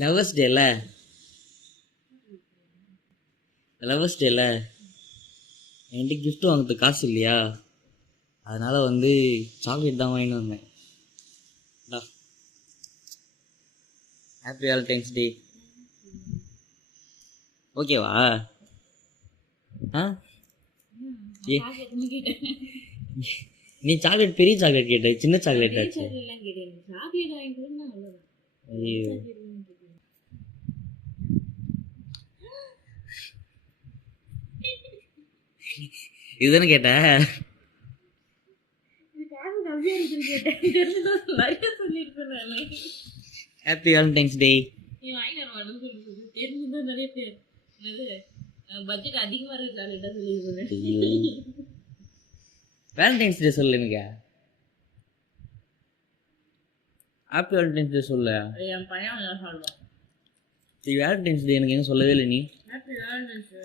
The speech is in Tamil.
லவர்ஸ் டேல லவர்ஸ் டேல என்கிட்ட கிஃப்ட் வாங்குறதுக்கு காசு இல்லையா, அதனால் வந்து சாக்லேட் தான் வாங்கிட்டு வந்தேன். ஹாப்பி வேலண்டைன்ஸ் டே. ஓகேவா? ஆ ஏ நீ சாக்லேட் பெரிய சாக்லேட் கேட்ட, சின்ன சாக்லேட் ஆச்சு. ஐயோ இதுதானே கேட்ட. ஹாப்பி வேலண்டைன்ஸ் டே. வேலண்டைன்ஸ் டே சொல்லு. எனக்கு ஹாப்பி வேலண்டைன்ஸ் டே சொல்ல. என் பையன் சொல்லுவான். வேலண்டைன்ஸ் டே எனக்கு எங்க சொல்லவே இல்லை. நீ ஹாப்பி வேலண்டைன்ஸ் டே